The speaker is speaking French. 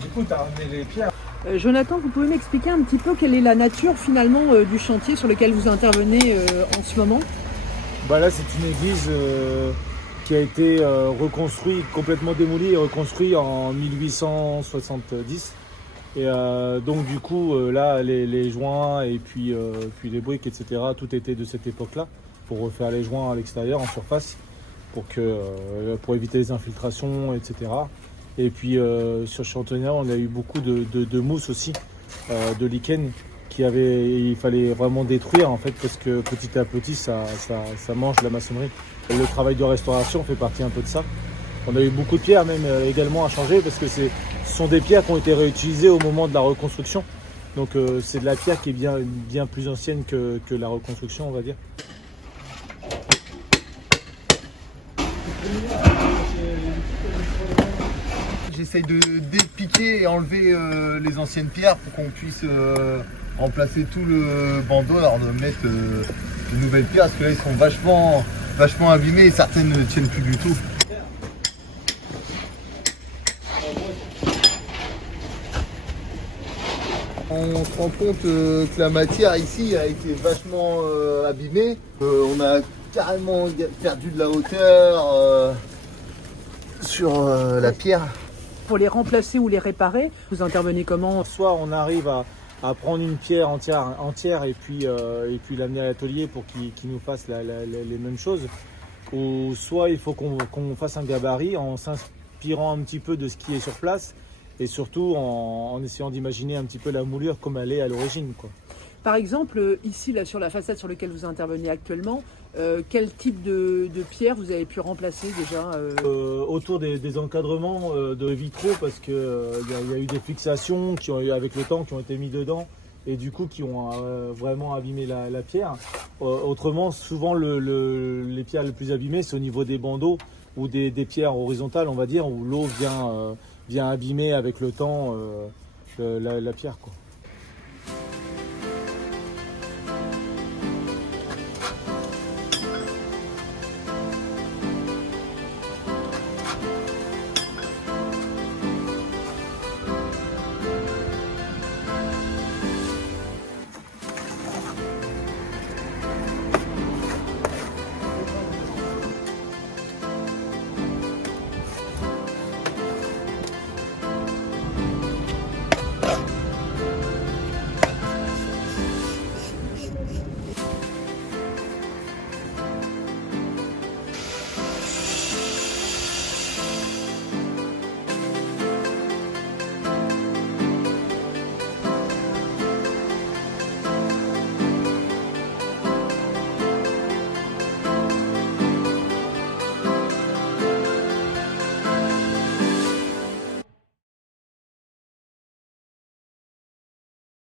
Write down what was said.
Du coup, tu as ramené les pierres. Jonathan, vous pouvez m'expliquer un petit peu quelle est la nature finalement du chantier sur lequel vous intervenez en ce moment? Bah là, c'est une église qui a été reconstruite, complètement démolie et reconstruite en 1870. Et donc du coup, là, les joints et puis les briques, etc., tout était de cette époque-là, pour refaire les joints à l'extérieur, en surface, pour éviter les infiltrations, etc. Et puis sur Chantonnière, on a eu beaucoup de mousse aussi, de lichen, il fallait vraiment détruire en fait, parce que petit à petit, ça mange la maçonnerie. Le travail de restauration fait partie un peu de ça. On a eu beaucoup de pierres même également à changer, parce que ce sont des pierres qui ont été réutilisées au moment de la reconstruction. Donc c'est de la pierre qui est bien plus ancienne que la reconstruction, on va dire. J'essaye de dépiquer et enlever les anciennes pierres pour qu'on puisse remplacer tout le bandeau, alors de mettre de nouvelles pierres, parce que là ils sont vachement abîmés et certaines ne tiennent plus du tout. On se rend compte que la matière ici a été vachement abîmée. On a carrément perdu de la hauteur sur la pierre. Pour les remplacer ou les réparer, vous intervenez comment? Soit on arrive à prendre une pierre entière et puis l'amener à l'atelier pour qu'il nous fasse les mêmes choses. Ou soit il faut qu'on fasse un gabarit en s'inspirant un petit peu de ce qui est sur place, et surtout en essayant d'imaginer un petit peu la moulure comme elle est à l'origine, quoi. Par exemple, ici, là, sur la façade sur laquelle vous intervenez actuellement, quel type de pierre vous avez pu remplacer déjà Autour des encadrements de vitraux, parce qu'il y a eu des fixations avec le temps qui ont été mis dedans, et du coup qui ont vraiment abîmé la pierre. Autrement, souvent les pierres les plus abîmées, c'est au niveau des bandeaux ou des pierres horizontales, on va dire, où l'eau vient abîmer avec le temps la pierre, quoi.